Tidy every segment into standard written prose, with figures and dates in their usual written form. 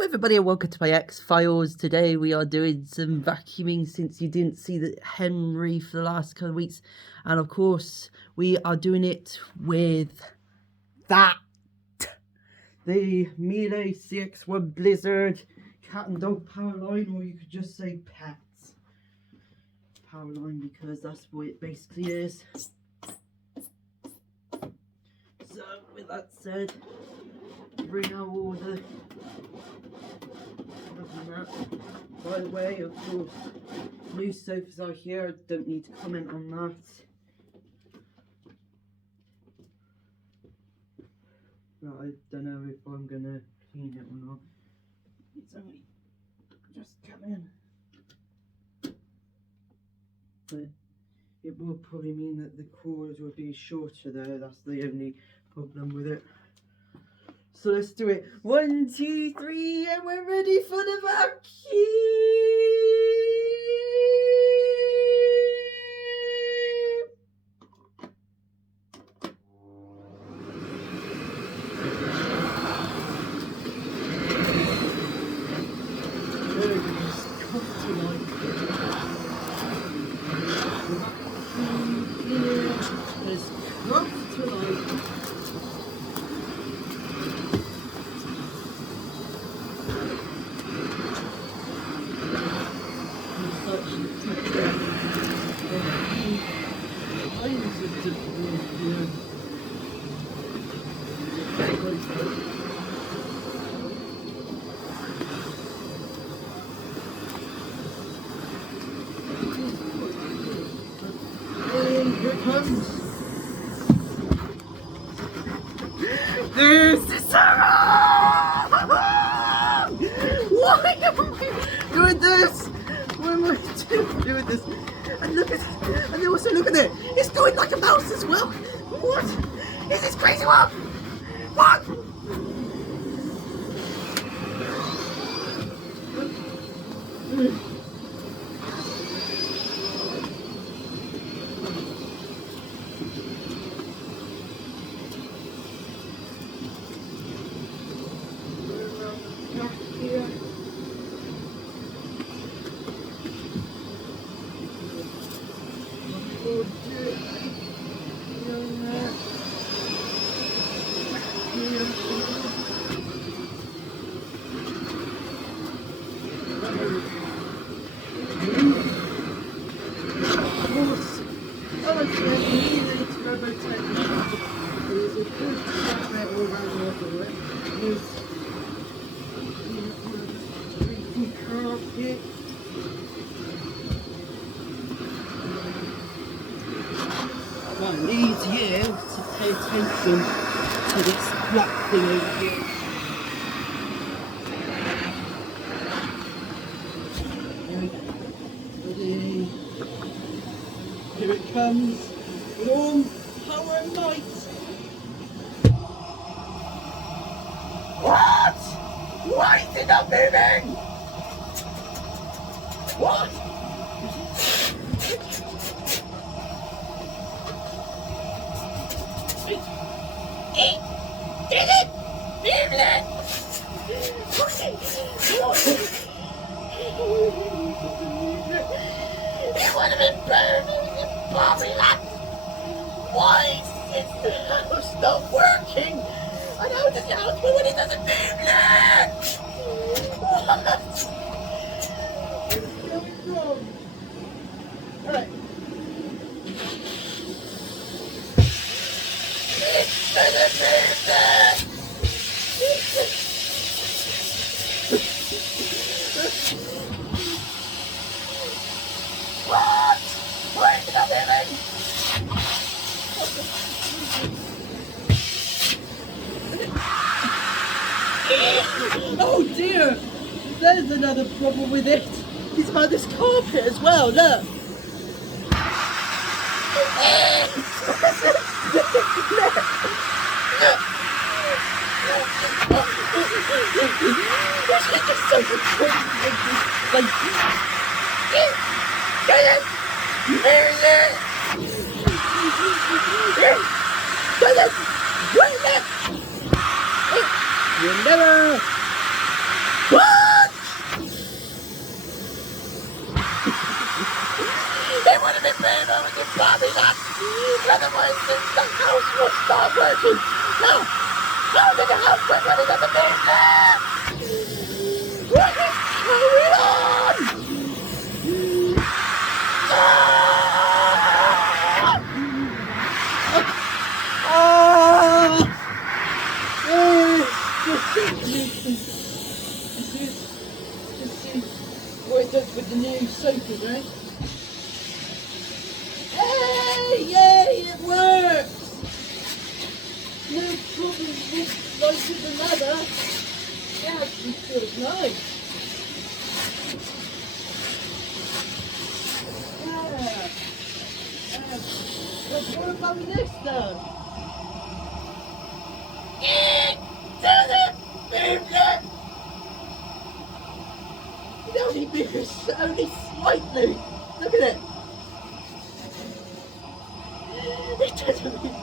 Hello everybody and welcome to my X-Files. Today we are doing some vacuuming since you didn't see the Henry for the last couple of weeks. And of course we are doing it with that. The Miele CX1 Blizzard cat and dog Powerline, or you could just say pets. Powerline because that's what it basically is. So with that said, bring out all the by the way, of course, new sofas are here. I don't need to comment on that. But I don't know if I'm gonna clean it or not. It's only just come in. But it will probably mean that the cords will be shorter though. That's the only problem with it. So let's do it. 1, 2, 3, and we're ready for the vacuum. This is why am I doing this? Why am I doing this? And look at it, and also look at it. It's going like a mouse as well. What is this crazy one? What? One needs you to pay attention to this black thing over here. Here we go. Ready? Here it comes. With all power and might. What? Why is it not moving? What? Did it? Move it! It would have been burned. It was in Powerline. Why is the house not working? And how does the house move when it doesn't move it? What? What's going wrong? Alright. It's gonna move it! What? Why is it not moving? Oh dear! There's another problem with it. It's about this carpet as well, look! You'll never the house will start working. Now, how did the house work when it doesn't move there? What is going on? This is what it does with the new sofa, right? Hey, yay, it works! No problem with like with the ladder. It actually feels nice. Yeah. But what about this though? It only moves only slightly. Look at it. It doesn't move.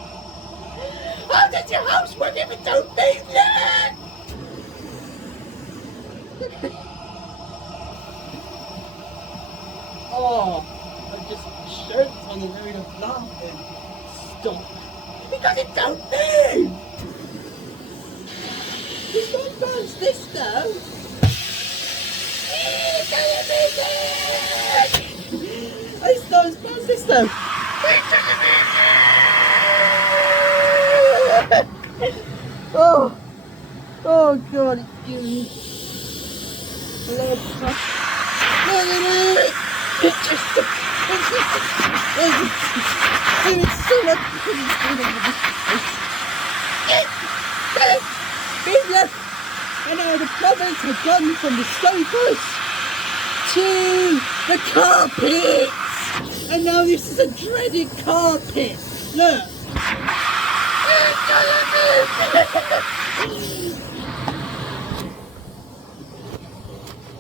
How does your house work if it don't move yet? Oh, I'm just choked on a load of laughing. Stop. Because it don't move. It's not bounce this though. It's gonna move it. It's not as bounce this though. Oh, oh God, it's giving me blood puff. Look at it! It's just a, it's so much business. And now the plumbers have gone from the sofas to the carpets. And now this is a dreaded carpet. Look.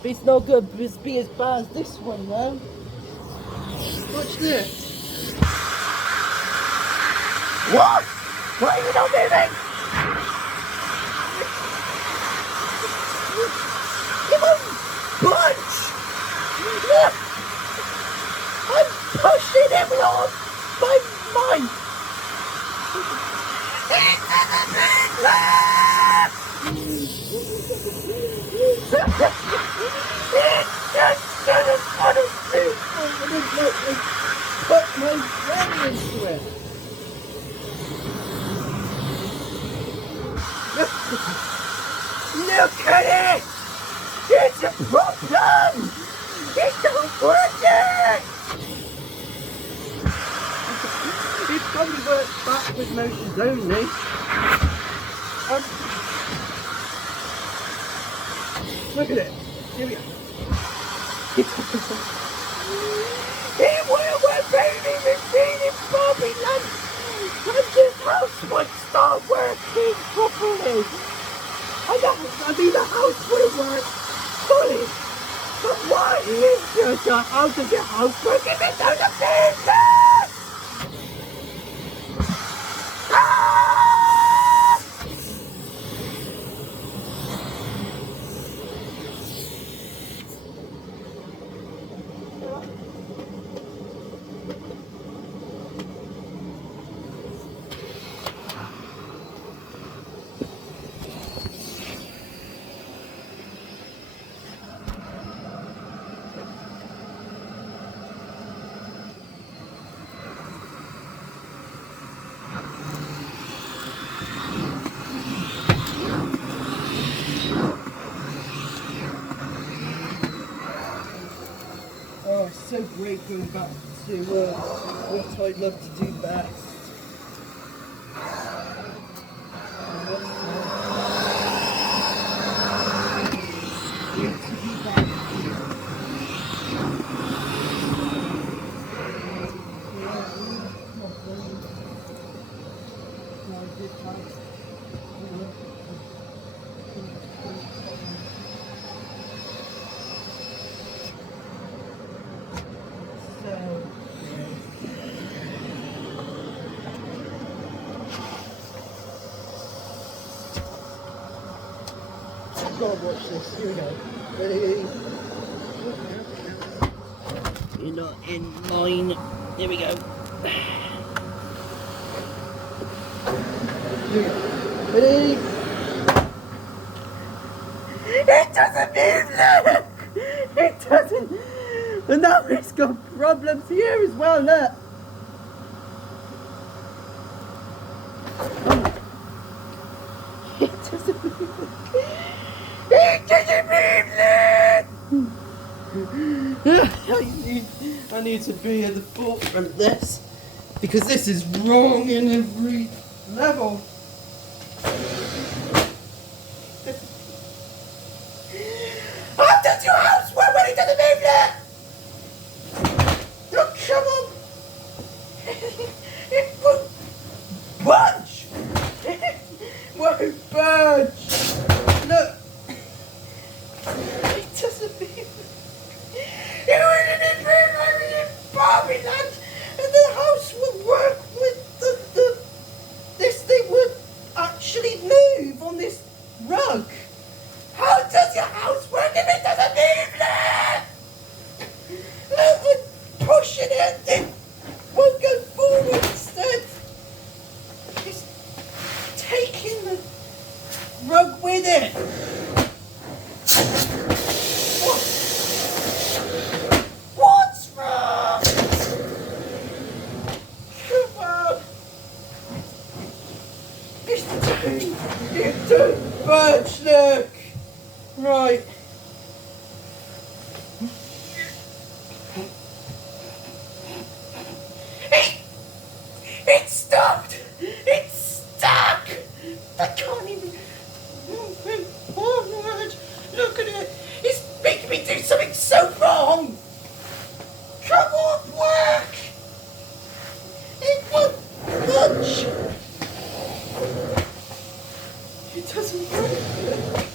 It's not good to be as bad as this one though. Watch this. What? Why are you not moving? It won't budge. Look. I'm pushing it with all my might. It just doesn't want to move. Put my friend into it. Look at it! It's a problem! It's not working! It probably works backward motions only. Look at it. Here we go. It will work, baby! Machine in Bobby Land! And this house would start working properly! I mean the house will work fully! But why is just how does your house work if it doesn't business? Oh, it's so great going back to what I love to do best. Go and watch this. Here we go. Ready? You're not in line. Here we go. Ready? It doesn't move, look! It doesn't. And now it's got problems here as well, look. Oh. It doesn't move. It doesn't move, look! I need to be at the forefront of this, because this is wrong in every level. How does your house work when it doesn't move there? Look, come on. It won't budge. It won't budge. Look. It doesn't move. It wouldn't move over in Powerline, and the house would work with the this thing would actually move on this rug. How does your house work if it doesn't move there? Look, I'm pushing it and it won't go forward instead. It's taking the rug with it. What's wrong? Come on. It don't budge, look. Right. It stopped. It's stuck. I can't even move it forward. Look at it. It's making me do something so wrong. Come on, work. It won't budge. It doesn't work.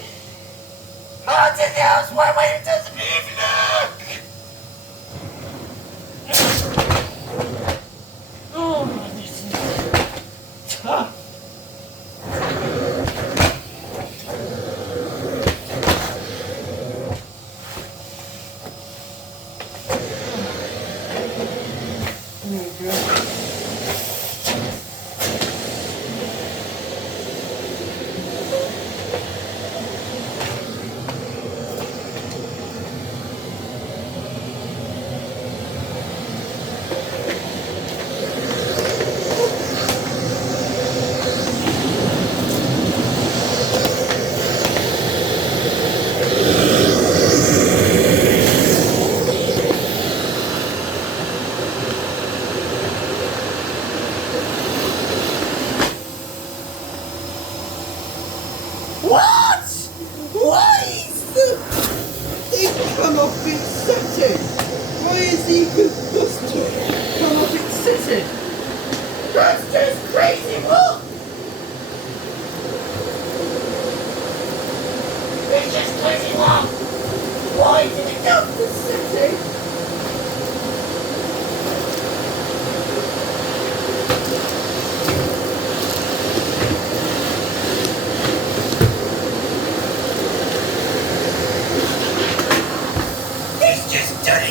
How does the house work when it doesn't move? Look! Oh, this is tough. There we go. What? Why is the thing come off its setting? Why is the combustor come off its setting? That's just crazy, what? It's just crazy, what? Why did it go off the setting?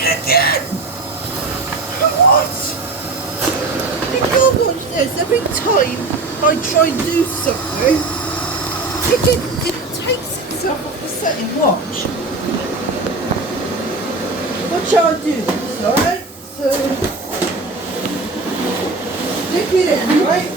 Again! What? If you watch this, every time I try and do something, it takes itself off the setting. Watch. Watch how I do this, alright? So, stick it in, right?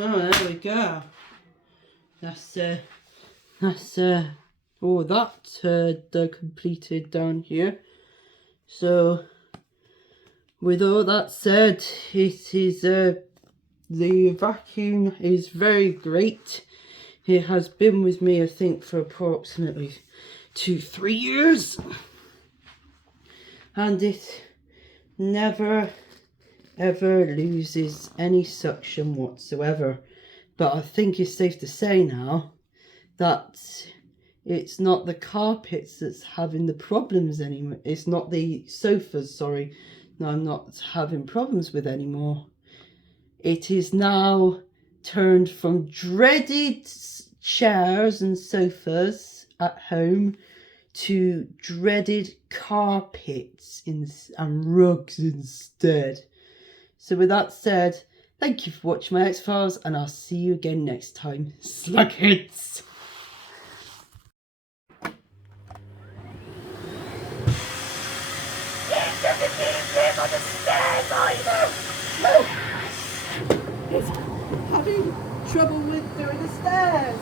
Oh, there we go. That's all that completed down here. So with all that said, it is the vacuum is very great. It has been with me, I think, for approximately 2-3 years, and it never ever loses any suction whatsoever. But I think it's safe to say now that it's not the carpets that's having the problems anymore. It's not the sofas, sorry, no, I'm not having problems with anymore. It is now turned from dreaded chairs and sofas at home to dreaded carpets and rugs instead. So with that said, thank you for watching my X-Files, and I'll see you again next time. Slugheads! He's having trouble with doing the stairs.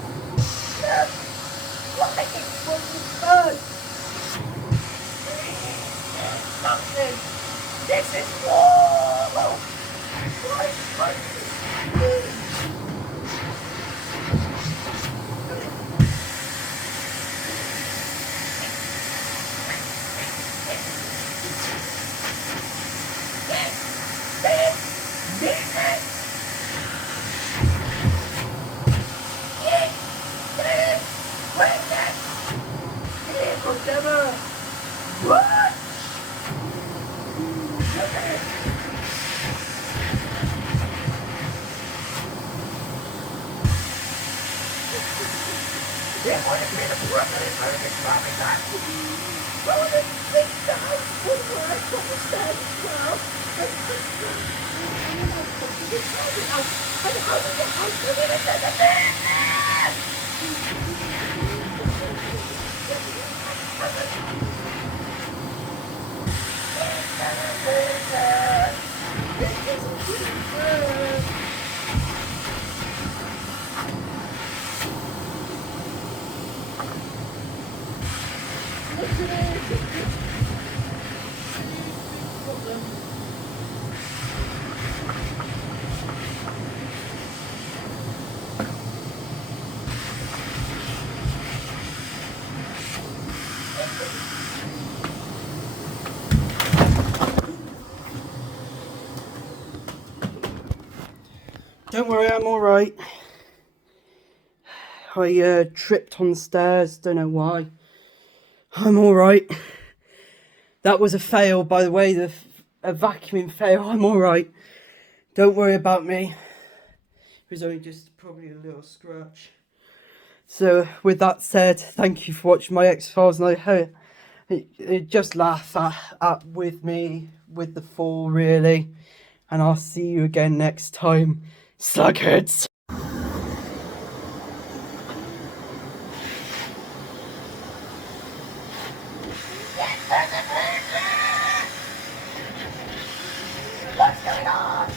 Why? What's the fun? Nothing. This is war. Don't worry, I'm alright. I tripped on the stairs, don't know why. I'm alright. That was a fail, by the way, a vacuuming fail. I'm alright. Don't worry about me. It was only just probably a little scratch. So, with that said, thank you for watching my X-Files, and I hope just laugh with me, with the fall, really. And I'll see you again next time. Slugheads! What's going on?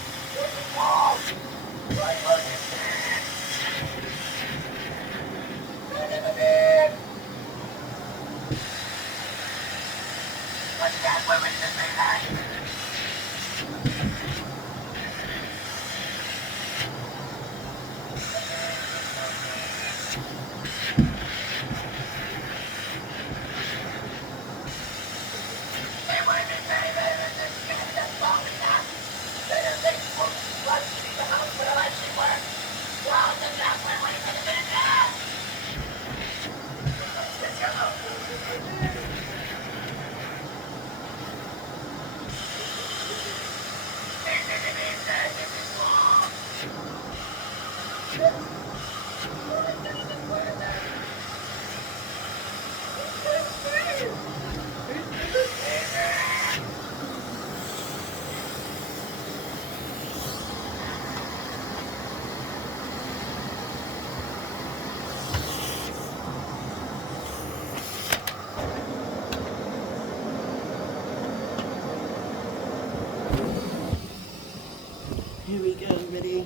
Here we go, ready?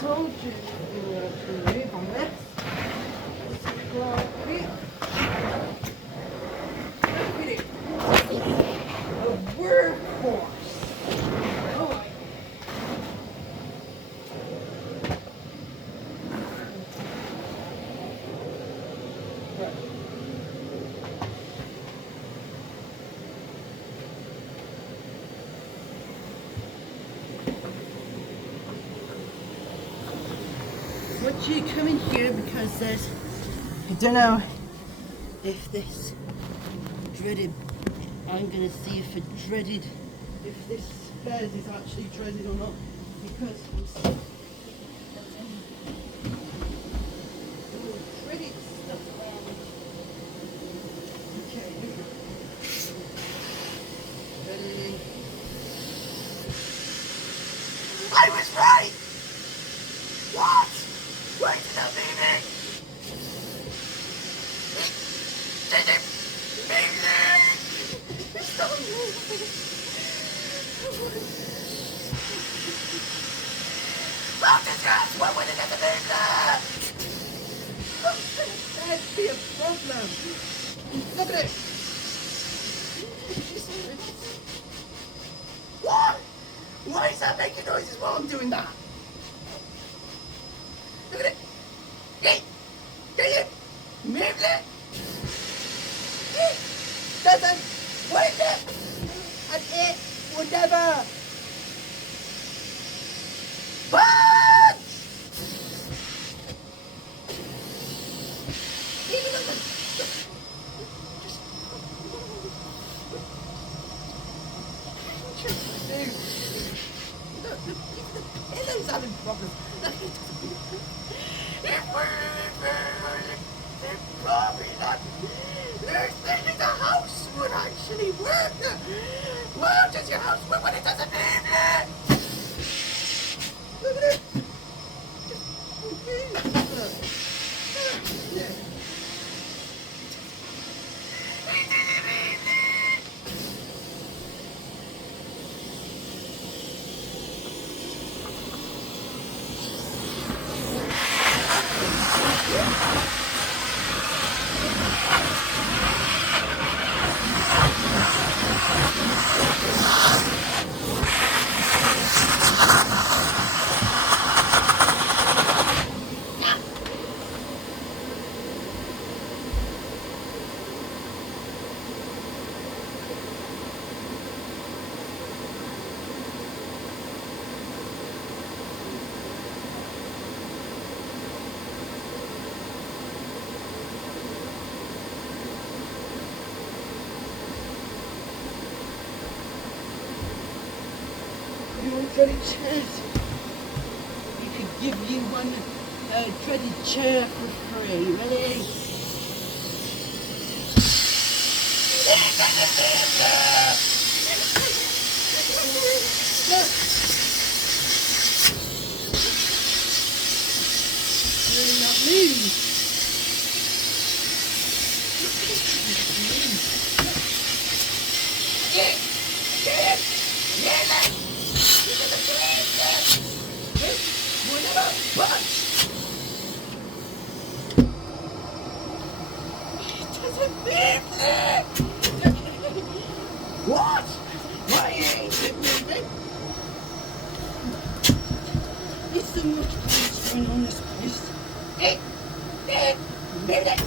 Told you to move on this. A workhorse. Oh. Would you come in here because there's, I don't know if this dreaded, I'm going to see if if this bed is actually dreaded or not, because we'll see if there's any dreaded stuff around. Okay, ready? I was right! What? Why did I mean it? Did it mean it? It's not moving. Well, discuss what would it have been there? That'd be a problem. Look at it. What? Why is that making noises while I'm doing that? Look at it. Hey! Get it! Move it! It doesn't wake it! And it will never budge! Even though the pillow's having problems. Probably not. This thing in the house would actually work. Well, does your house work when it doesn't need it? Look at it. Dreaded chairs. We could give you one dreaded chair for free. Ready? Look. Really not move. doesn't move. What? Why ain't it moving? Is there much place going on this place? Move it!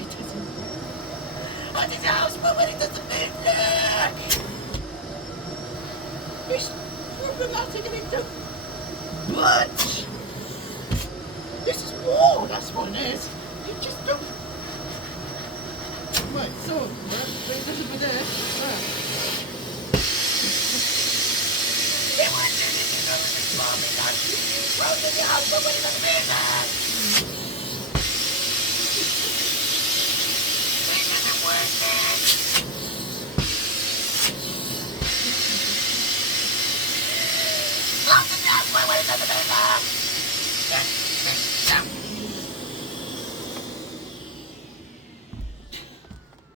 It doesn't move. I did the house, but when it doesn't move, look! It's problematic and it don't budge! This is war, that's what it is. You just don't. Right, so, bring this over there. It won't do this, you know, with this bombing, like you throw in the house, but when it doesn't move that! It doesn't work, man! Lock the house, but when it doesn't move that!